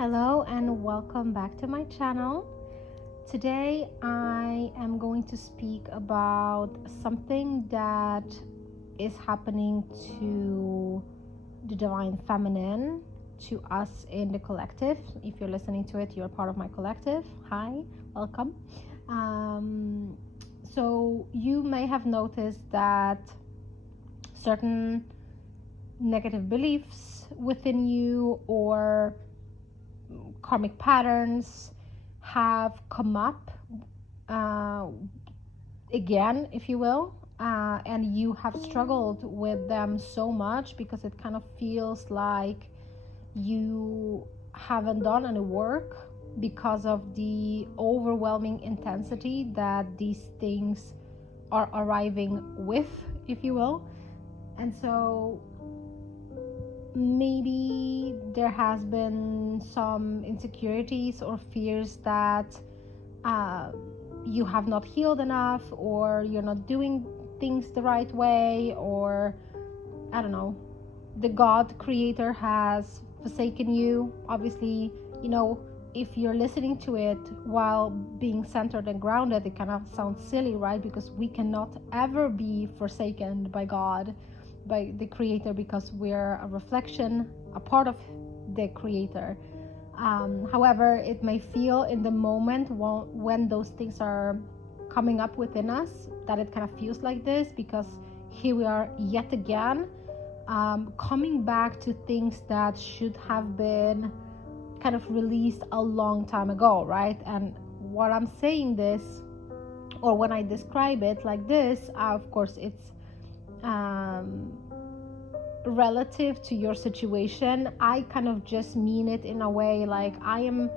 Hello and welcome back to my channel. Today I am going to speak about something that is happening to the divine feminine, to us in the collective. If you're listening to it, you're part of my collective. Hi, welcome. So you may have noticed that certain negative beliefs within you or karmic patterns have come up again, if you will, and you have struggled with them so much because it kind of feels like you haven't done any work because of the overwhelming intensity that these things are arriving with, if you will. And so maybe there has been some insecurities or fears that you have not healed enough, or you're not doing things the right way, or I don't know, the God creator has forsaken you. Obviously, if you're listening to it while being centered and grounded, it kind of sounds silly, right? Because we cannot ever be forsaken by God, by the creator, because we're a reflection, a part of the creator. However, it may feel in the moment when those things are coming up within us that it kind of feels like this, because here we are yet again coming back to things that should have been kind of released a long time ago, right? And what I'm saying this, or when I describe it like this, of course it's relative to your situation. I kind of just mean it in a way like I am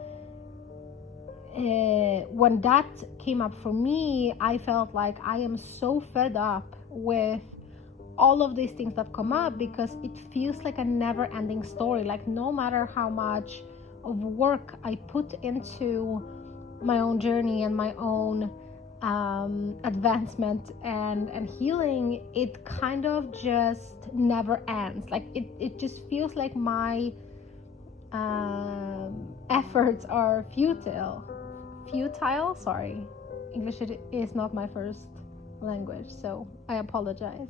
when that came up for me, I felt like I am so fed up with all of these things that come up, because it feels like a never-ending story. Like no matter how much of work I put into my own journey and my own advancement and healing, it kind of just never ends. Like it just feels like my efforts are futile. Sorry, English is not my first language, so I apologize.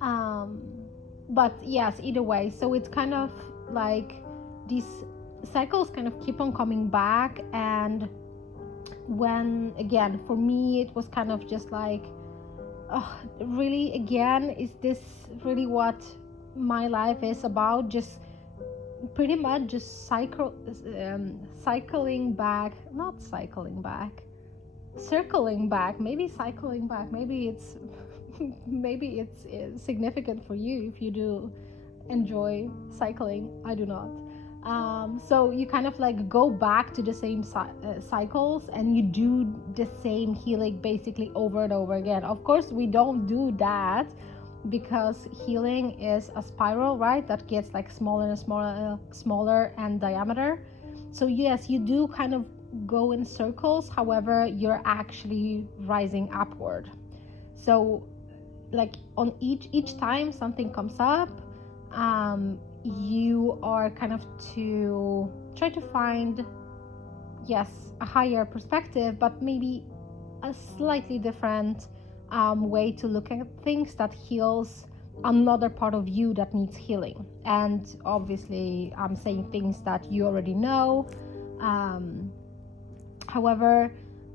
But yes, either way, so it's kind of like these cycles kind of keep on coming back. And when, again, for me, it was kind of just like, oh, really, again, is this really what my life is about? Just pretty much just circling back, maybe cycling back. Maybe it's significant for you if you do enjoy cycling. I do not. So you kind of like go back to the same cycles, and you do the same healing basically over and over again. Of course, we don't do that because healing is a spiral, right? That gets like smaller and smaller and diameter. So yes, you do kind of go in circles. However, you're actually rising upward. So like on each time something comes up, you are kind of to try to find, yes, a higher perspective, but maybe a slightly different way to look at things that heals another part of you that needs healing. And obviously I'm saying things that you already know. However,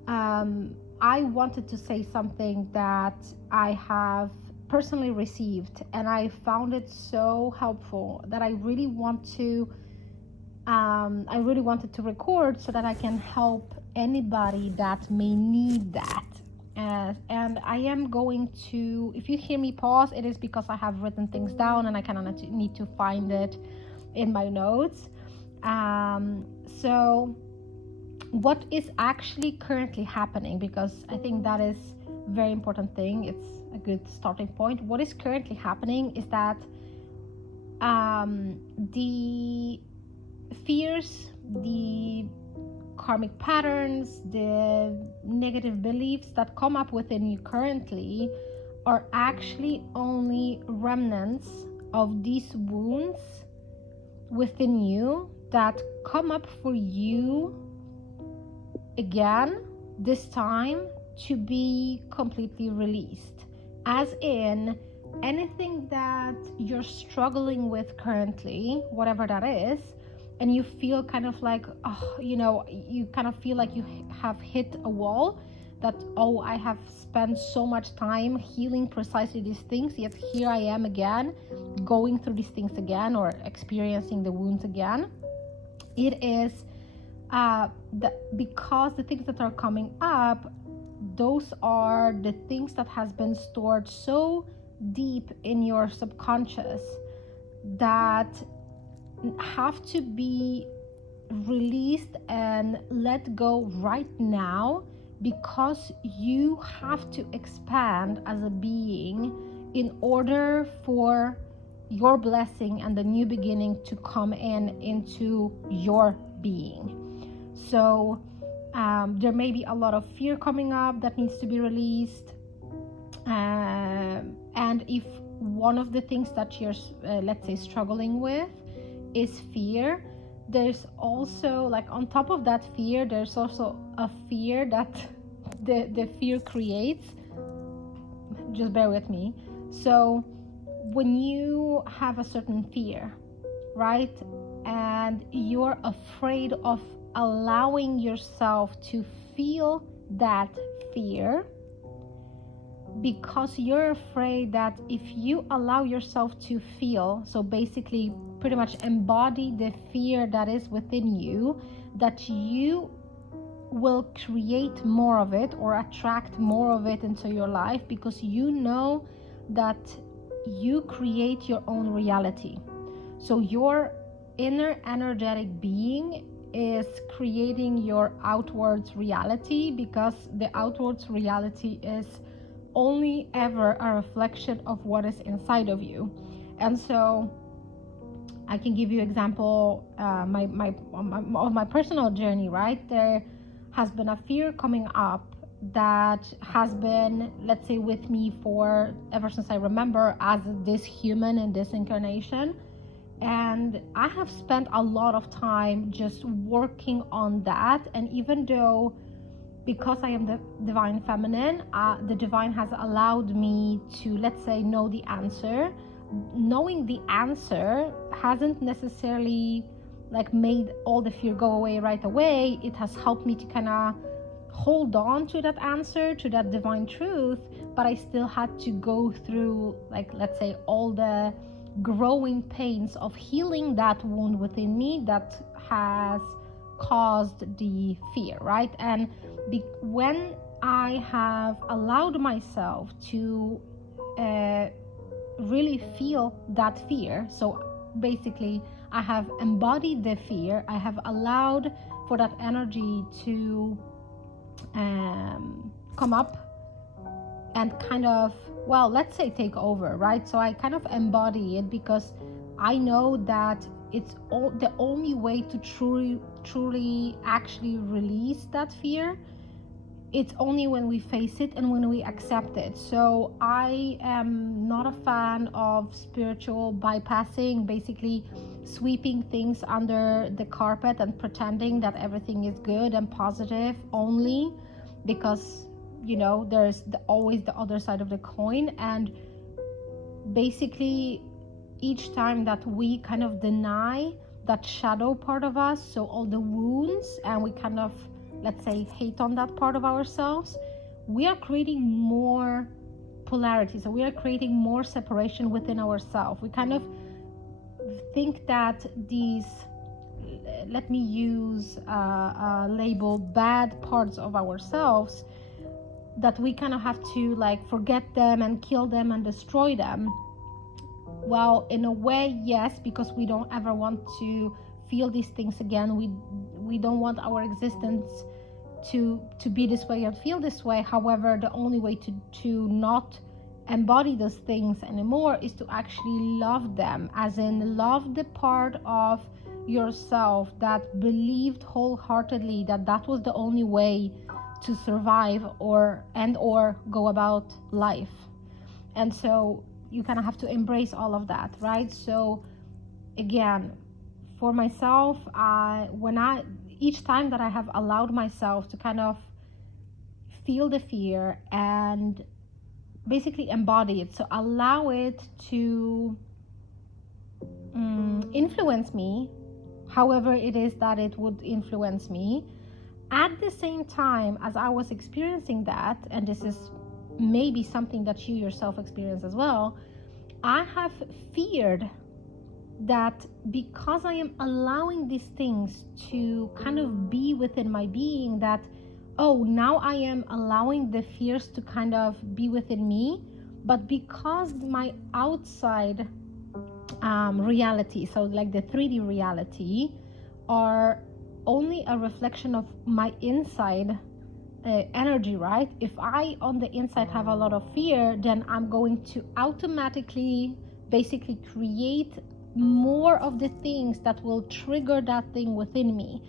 I wanted to say something that I have personally received, and I found it so helpful that I really wanted to record so that I can help anybody that may need that. And I am going to, if you hear me pause, it is because I have written things down and I kind of need to find it in my notes. So what is actually currently happening, because I think that is a very important thing. It's a good starting point. What is currently happening is that the fears, the karmic patterns, the negative beliefs that come up within you currently are actually only remnants of these wounds within you that come up for you again, this time, to be completely released. As in, anything that you're struggling with currently, whatever that is, and you feel kind of like, you kind of feel like you have hit a wall, that, I have spent so much time healing precisely these things, yet here I am again, going through these things again, or experiencing the wounds again. It is because the things that are coming up, those are the things that has been stored so deep in your subconscious that have to be released and let go right now, because you have to expand as a being in order for your blessing and the new beginning to come into your being. So there may be a lot of fear coming up that needs to be released, and if one of the things that you're let's say struggling with is fear, there's also, like, on top of that fear, there's also a fear that the fear creates. Just bear with me. So when you have a certain fear, right, and you're afraid of allowing yourself to feel that fear, because you're afraid that if you allow yourself to feel, so basically pretty much embody the fear that is within you, that you will create more of it or attract more of it into your life, because you know that you create your own reality. So your inner energetic being is creating your outwards reality, because the outwards reality is only ever a reflection of what is inside of you. And so I can give you example of my personal journey, right? There has been a fear coming up that has been, let's say, with me for ever since I remember as this human in this incarnation. And I have spent a lot of time just working on that. And even though, because I am the divine feminine, the divine has allowed me to, let's say, know the answer. Knowing the answer hasn't necessarily like made all the fear go away right away. It has helped me to kind of hold on to that answer, to that divine truth, but I still had to go through, like, let's say, all the growing pains of healing that wound within me that has caused the fear, right? And when I have allowed myself to really feel that fear, so basically I have embodied the fear, I have allowed for that energy to come up and kind of, well, let's say take over, right? So I kind of embody it, because I know that it's the only way to truly actually release that fear. It's only when we face it and when we accept it. So I am not a fan of spiritual bypassing, basically sweeping things under the carpet and pretending that everything is good and positive only, because there's always the other side of the coin. And basically each time that we kind of deny that shadow part of us, so all the wounds, and we kind of, let's say, hate on that part of ourselves, we are creating more polarity. So we are creating more separation within ourselves. We kind of think that these, let me use label, bad parts of ourselves, that we kind of have to like forget them and kill them and destroy them. Well, in a way, yes, because we don't ever want to feel these things again. We don't want our existence to be this way and feel this way. However, the only way to not embody those things anymore is to actually love them, as in love the part of yourself that believed wholeheartedly that was the only way to survive or go about life. And so you kind of have to embrace all of that, right? So again, for myself, each time that I have allowed myself to kind of feel the fear and basically embody it, so allow it to influence me however it is that it would influence me. At the same time as I was experiencing that, and this is maybe something that you yourself experience as well, I have feared that because I am allowing these things to kind of be within my being, that, oh, now I am allowing the fears to kind of be within me, but because my outside reality, so like the 3D reality, are only a reflection of my inside energy, right? If I on the inside have a lot of fear, then I'm going to automatically basically create more of the things that will trigger that thing within me.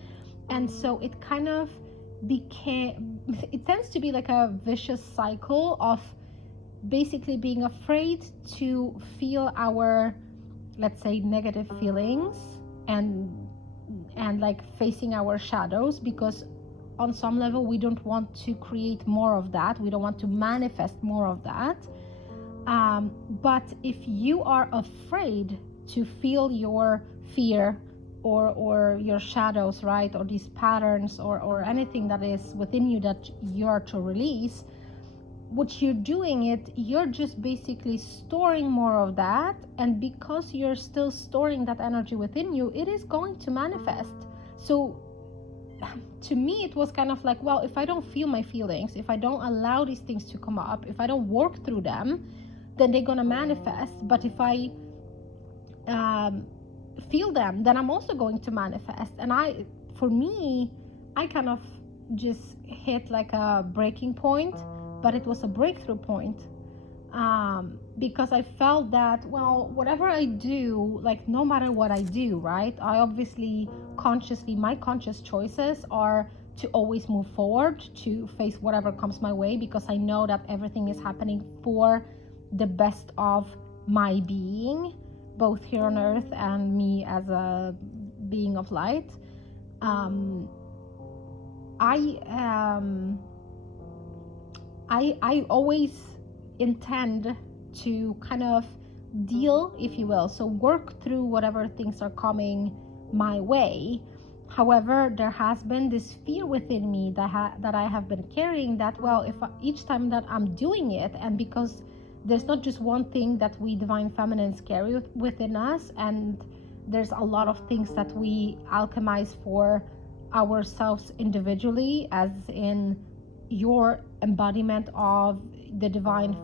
And so it kind of it tends to be like a vicious cycle of basically being afraid to feel our, let's say, negative feelings and like facing our shadows, because on some level we don't want to create more of that, we don't want to manifest more of that. But if you are afraid to feel your fear or your shadows, right, or these patterns or anything that is within you that you're to release, what you're doing you're just basically storing more of that. And because you're still storing that energy within you, it is going to manifest. So to me it was kind of like, well, if I don't feel my feelings, if I don't allow these things to come up, if I don't work through them, then they're gonna manifest. But if I feel them, then I'm also going to manifest. And for me, I kind of just hit like a breaking point, but it was a breakthrough point, because I felt that, well, whatever I do, like no matter what I do, right, I obviously consciously, my conscious choices are to always move forward, to face whatever comes my way, because I know that everything is happening for the best of my being, both here on earth and me as a being of light. I always intend to kind of deal, if you will, so work through whatever things are coming my way. However, there has been this fear within me that I have been carrying, that, well, if each time that I'm doing it, and because there's not just one thing that we divine feminines carry within us, and there's a lot of things that we alchemize for ourselves individually, as in your embodiment of the divine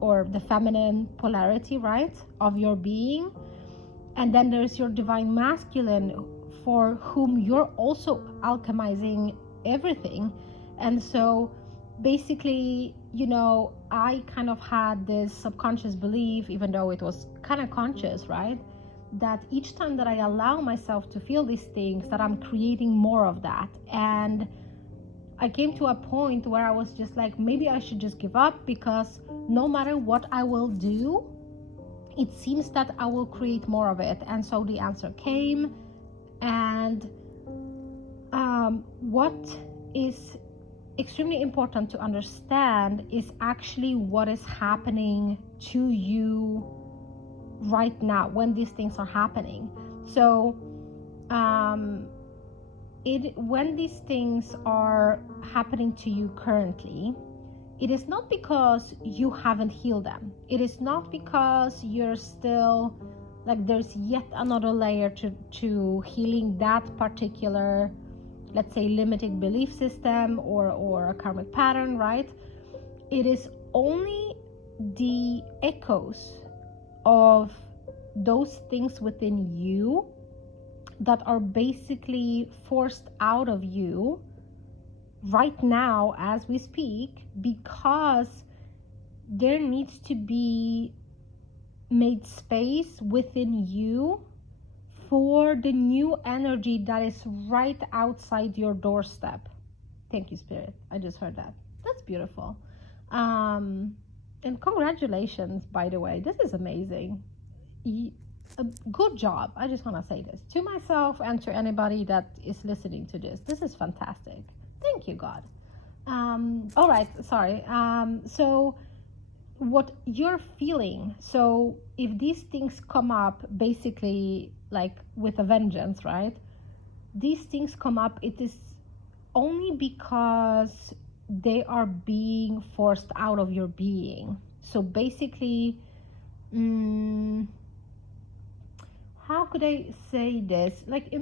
or the feminine polarity, right, of your being. And then there's your divine masculine, for whom you're also alchemizing everything. And so basically, I kind of had this subconscious belief, even though it was kind of conscious, right, that each time that I allow myself to feel these things, that I'm creating more of that. And I came to a point where I was just like, maybe I should just give up, because no matter what I will do, it seems that I will create more of it. And so the answer came. And what is extremely important to understand is actually what is happening to you right now when these things are happening. So when these things are happening to you currently, it is not because you haven't healed them. It is not because you're still, like, there's yet another layer to healing that particular, let's say, limiting belief system or a karmic pattern, right? It is only the echoes of those things within you that are basically forced out of you right now as we speak, because there needs to be made space within you for the new energy that is right outside your doorstep. Thank you, Spirit. I just heard that. That's beautiful. And congratulations, by the way. This is amazing. good job. I just want to say this to myself and to anybody that is listening to this. This is fantastic. Thank you, God. All right, sorry. So what you're feeling, so if these things come up basically like with a vengeance, right? These things come up, it is only because they are being forced out of your being. So basically, how could I say this? Like,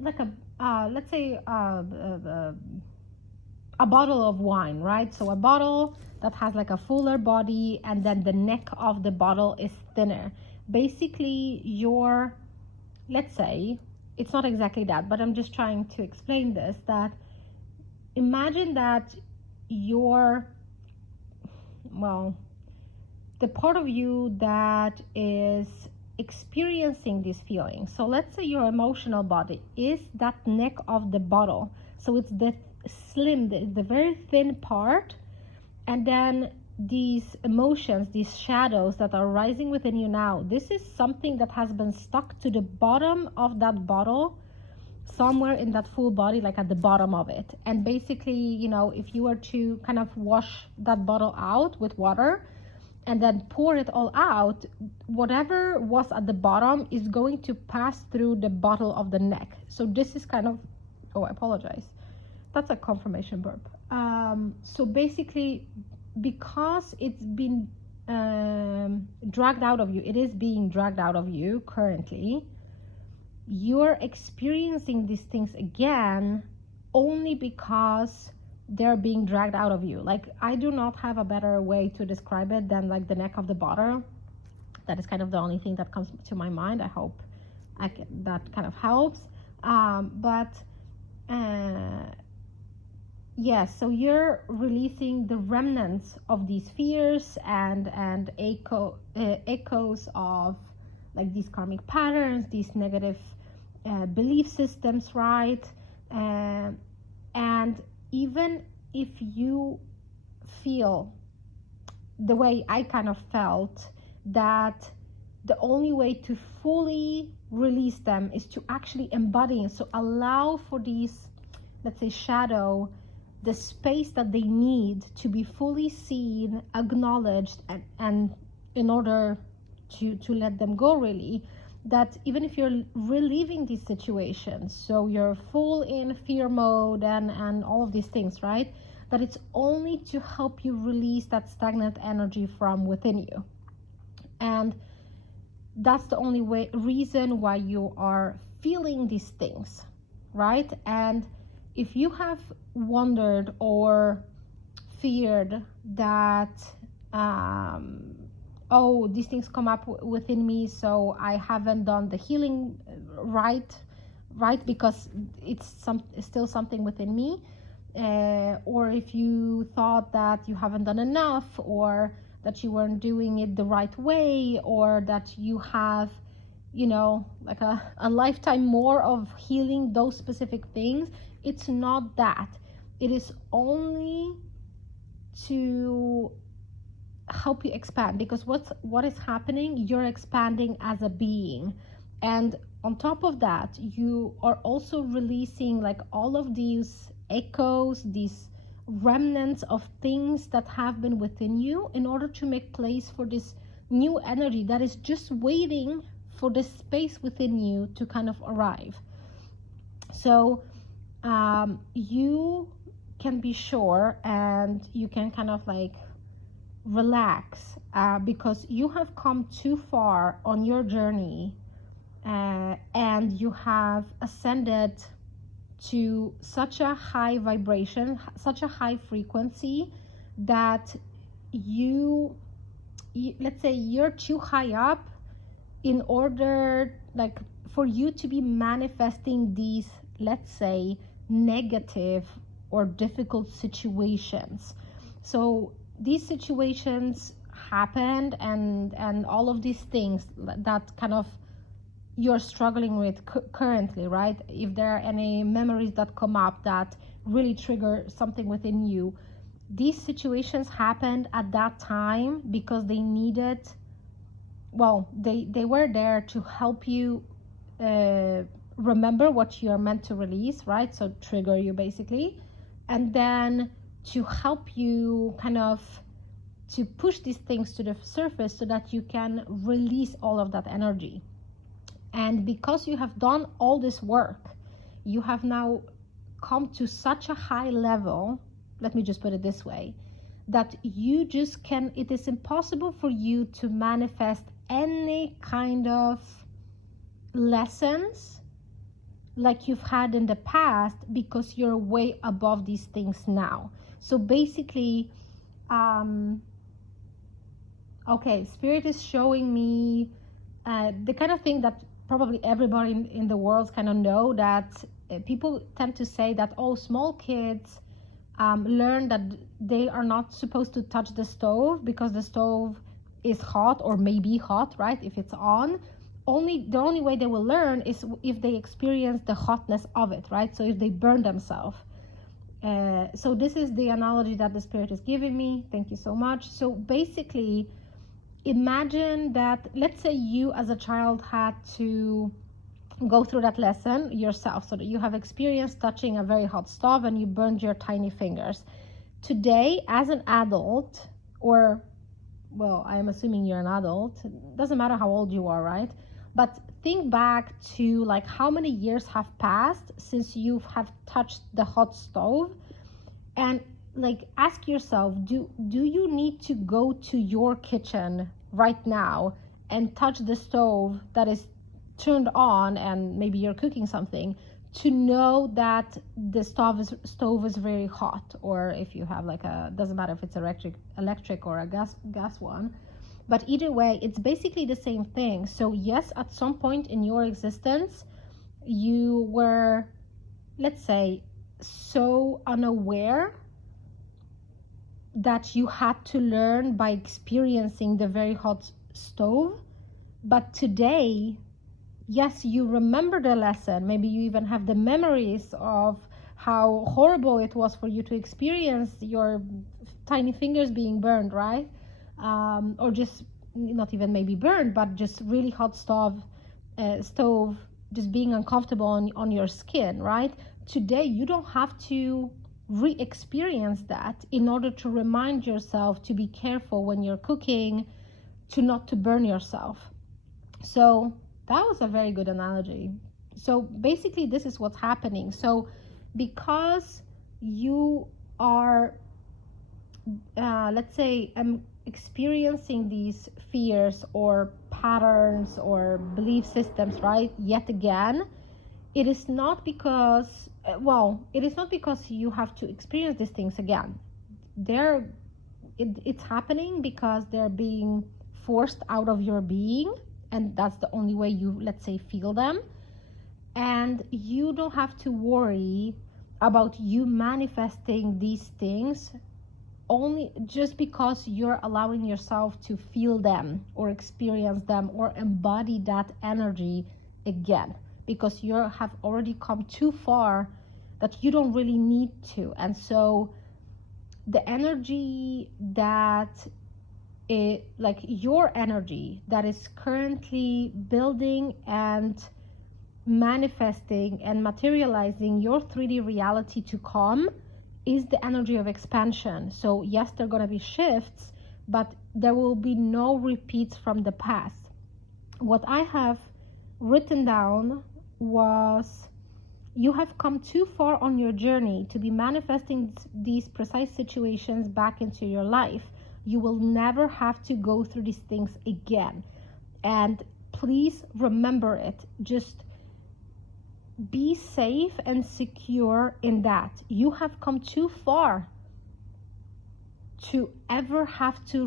like let's say a bottle of wine, right? So a bottle that has like a fuller body, and then the neck of the bottle is thinner. Basically, let's say, it's not exactly that, but I'm just trying to explain this, that imagine that the part of you that is experiencing these feelings. So let's say your emotional body is that neck of the bottle. So it's the slim, the very thin part, and then these emotions, these shadows that are rising within you now, this is something that has been stuck to the bottom of that bottle, somewhere in that full body, like at the bottom of it. And basically, if you were to kind of wash that bottle out with water and then pour it all out, whatever was at the bottom is going to pass through the bottle of the neck. So this is kind of, I apologize, that's a confirmation burp. So basically, because it's been dragged out of you, it is being dragged out of you currently, you're experiencing these things again only because they're being dragged out of you. Like, I do not have a better way to describe it than like the neck of the bottle. That is kind of the only thing that comes to my mind. I hope that kind of helps. Yes, so you're releasing the remnants of these fears and echoes of like these karmic patterns, these negative belief systems, right? And even if you feel the way I kind of felt, that the only way to fully release them is to actually embody. So allow for these, let's say, shadow, the space that they need to be fully seen, acknowledged, and in order to let them go, really, that even if you're reliving these situations, so you're full in fear mode and all of these things, right, that it's only to help you release that stagnant energy from within you. And that's the only reason why you are feeling these things, right? And if you have wondered or feared that these things come up within me, so I haven't done the healing right, because it's still something within me, or if you thought that you haven't done enough, or that you weren't doing it the right way, or that you have, like a lifetime more of healing those specific things, it's not that. It is only to help you expand, because what is happening, you're expanding as a being, and on top of that, you are also releasing like all of these echoes, these remnants of things that have been within you, in order to make place for this new energy that is just waiting for the space within you to kind of arrive. So you can be sure, and you can kind of like relax, because you have come too far on your journey, and you have ascended to such a high vibration, such a high frequency, that you let's say you're too high up in order, like, for you to be manifesting these, let's say, negative or difficult situations. So these situations happened, and all of these things that kind of you're struggling with currently, right? If there are any memories that come up that really trigger something within you, these situations happened at that time because they needed they were there to help you remember what you're meant to release, right? So trigger you basically, and then to help you kind of to push these things to the surface so that you can release all of that energy. And because you have done all this work, you have now come to such a high level, let me just put it this way, that you just can, it is impossible for you to manifest any kind of lessons like you've had in the past, because you're way above these things now. So basically, Spirit is showing me the kind of thing that probably everybody in the world kind of know, that people tend to say that all small kids learn that they are not supposed to touch the stove because the stove is hot, or may be hot, right, if it's on. The only way they will learn is if they experience the hotness of it, right? So if they burn themselves. So this is the analogy that the Spirit is giving me. Thank you so much. So basically, imagine that, let's say you as a child had to go through that lesson yourself, so that you have experienced touching a very hot stove and you burned your tiny fingers. Today, as an adult, or, well, I am assuming you're an adult, it doesn't matter how old you are, right? But think back to like how many years have passed since you have touched the hot stove, and like ask yourself, do you need to go to your kitchen right now and touch the stove that is turned on and maybe you're cooking something to know that the stove is very hot? Or if you have like doesn't matter if it's electric or a gas one, but either way, it's basically the same thing. So yes, at some point in your existence, you were, let's say, so unaware that you had to learn by experiencing the very hot stove. But today, yes, you remember the lesson. Maybe you even have the memories of how horrible it was for you to experience your tiny fingers being burned, right? Or just not even maybe burned, but just really hot stove just being uncomfortable on your skin, right? Today, you don't have to re-experience that in order to remind yourself to be careful when you're cooking, to not to burn yourself. So that was a very good analogy. So basically, this is what's happening. So because you are, let's say, experiencing these fears or patterns or belief systems, right, yet again, it is not because, you have to experience these things again. It's happening because they're being forced out of your being, and that's the only way you, let's say, feel them. And you don't have to worry about you manifesting these things only just because you're allowing yourself to feel them or experience them or embody that energy again, because you have already come too far that you don't really need to. And so the energy your energy that is currently building and manifesting and materializing your 3D reality to come is the energy of expansion. So yes, there are going to be shifts, but there will be no repeats from the past. What I have written down was, you have come too far on your journey to be manifesting these precise situations back into your life. You will never have to go through these things again. And please remember it. Just be safe and secure in that. You have come too far to ever have to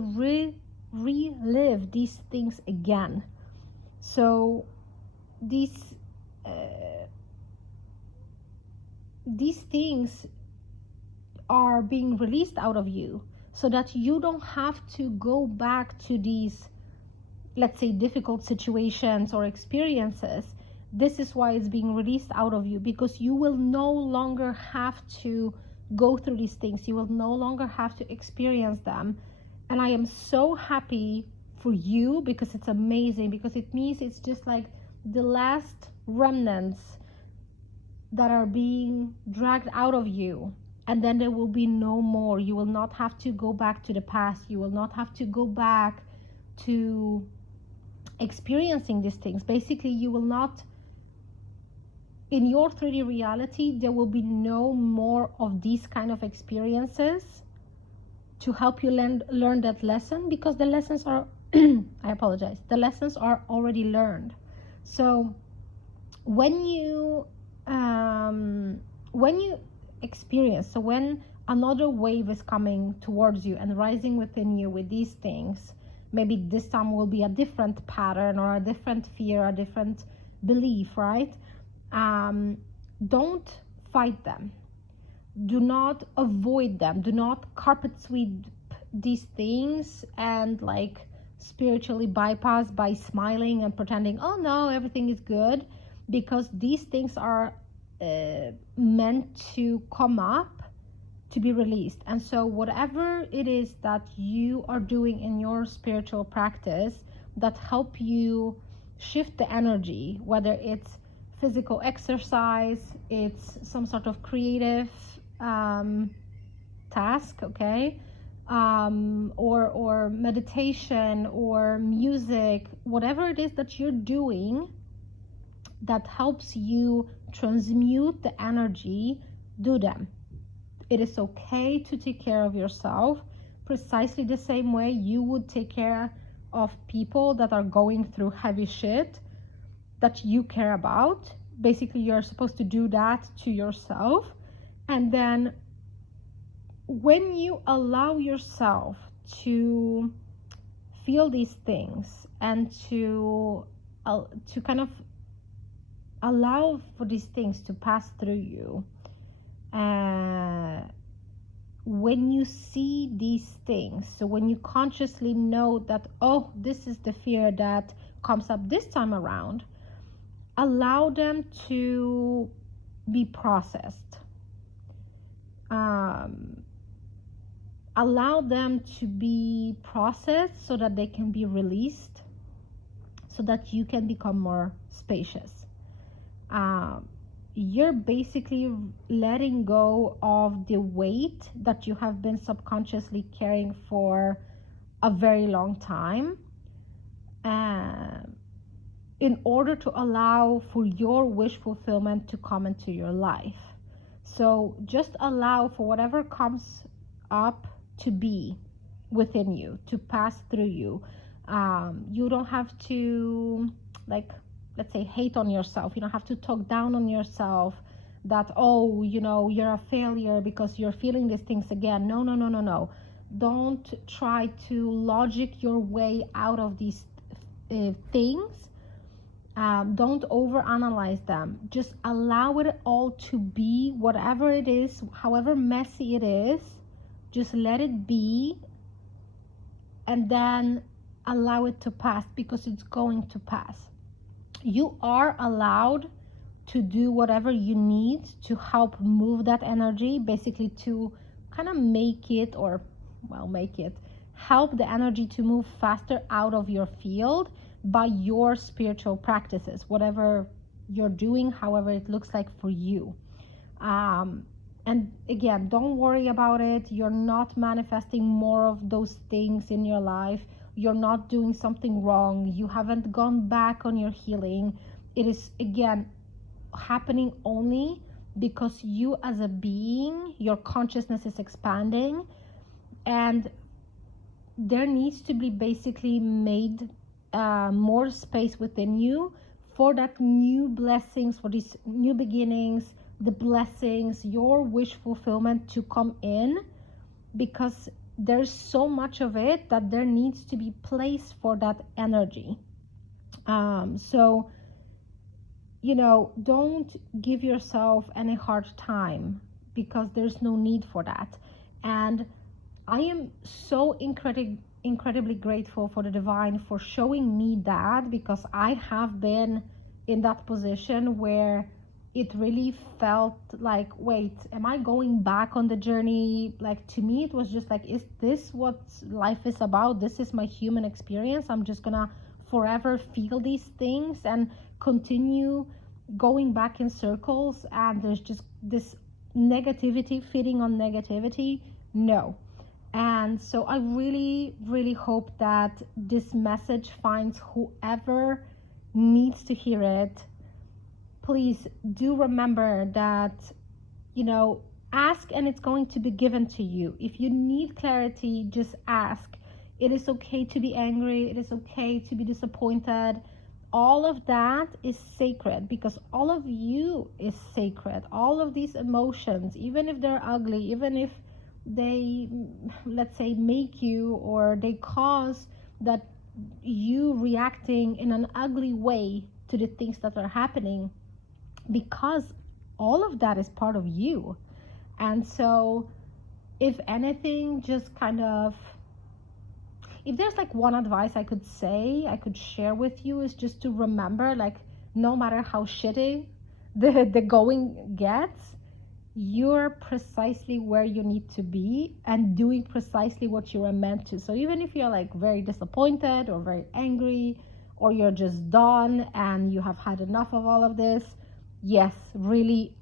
relive these things again. So these things are being released out of you so that you don't have to go back to these, let's say, difficult situations or experiences. This is why it's being released out of you, because you will no longer have to go through these things. You will no longer have to experience them. And I am so happy for you, because it's amazing, because it means it's just like the last remnants that are being dragged out of you, and then there will be no more. You will not have to go back to the past. You will not have to go back to experiencing these things. Basically, you will not, in your 3D reality, there will be no more of these kind of experiences to help you learn that lesson, because the lessons are I apologize, the lessons are already learned. So when you experience, so when another wave is coming towards you and rising within you with these things, maybe this time will be a different pattern or a different fear, a different belief, right? Don't fight them. Do not avoid them. Do not carpet sweep these things and like spiritually bypass by smiling and pretending, oh no, everything is good, because these things are meant to come up to be released. And so whatever it is that you are doing in your spiritual practice that help you shift the energy, whether it's physical exercise, it's some sort of creative task, okay, or meditation or music, whatever it is that you're doing that helps you transmute the energy, do them. It is okay to take care of yourself precisely the same way you would take care of people that are going through heavy shit that you care about. Basically, you're supposed to do that to yourself. And then when you allow yourself to feel these things and to kind of allow for these things to pass through you, when you see these things, so when you consciously know that, oh, this is the fear that comes up this time around, allow them to be processed. Allow them to be processed so that they can be released, so that you can become more spacious. You're basically letting go of the weight that you have been subconsciously carrying for a very long time, in order to allow for your wish fulfillment to come into your life. So just allow for whatever comes up to be within you, to pass through you. You don't have to, like, let's say, hate on yourself. You don't have to talk down on yourself that, oh, you know, you're a failure because you're feeling these things again. No. Don't try to logic your way out of these things. Don't overanalyze them. Just allow it all to be, whatever it is, however messy it is. Just let it be, and then allow it to pass, because it's going to pass. You are allowed to do whatever you need to help move that energy, basically to kind of help the energy to move faster out of your field by your spiritual practices, whatever you're doing, however it looks like for you. And again, don't worry about it. You're not manifesting more of those things in your life. You're not doing something wrong. You haven't gone back on your healing. It is, again, happening only because you as a being, your consciousness is expanding, and there needs to be basically made more space within you for that new blessings, for these new beginnings, the blessings, your wish fulfillment to come in, because there's so much of it that there needs to be place for that energy. So, you know, don't give yourself any hard time, because there's no need for that. And I am so incredibly grateful for the divine for showing me that, because I have been in that position where it really felt like, wait, am I going back on the journey? Like, to me, it was just like, is this what life is about? This is my human experience. I'm just gonna forever feel these things and continue going back in circles, and there's just this negativity feeding on negativity. No. And so I really, really hope that this message finds whoever needs to hear it. Please do remember that, ask and it's going to be given to you. If you need clarity, just ask. It is okay to be angry. It is okay to be disappointed. All of that is sacred, because all of you is sacred. All of these emotions, even if they're ugly, even if they, let's say, make you, or they cause that you reacting in an ugly way to the things that are happening, because all of that is part of you. And so, if anything, just kind of, if there's like one advice I could share with you, is just to remember, like, no matter how shitty the going gets, you're precisely where you need to be and doing precisely what you are meant to. So even if you're like very disappointed or very angry, or you're just done and you have had enough of all of this, yes, really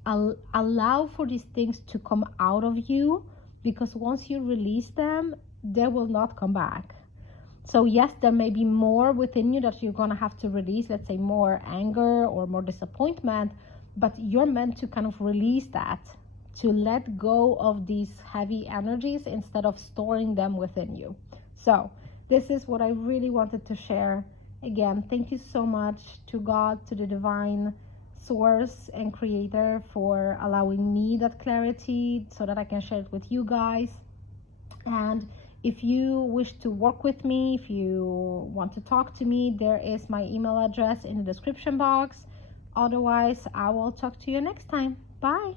allow for these things to come out of you, because once you release them, they will not come back. So yes, there may be more within you that you're going to have to release, let's say more anger or more disappointment, but you're meant to kind of release that, to let go of these heavy energies instead of storing them within you. So this is what I really wanted to share. Again, thank you so much to God, to the divine source and creator, for allowing me that clarity so that I can share it with you guys. And if you wish to work with me, if you want to talk to me, there is my email address in the description box. Otherwise, I will talk to you next time. Bye.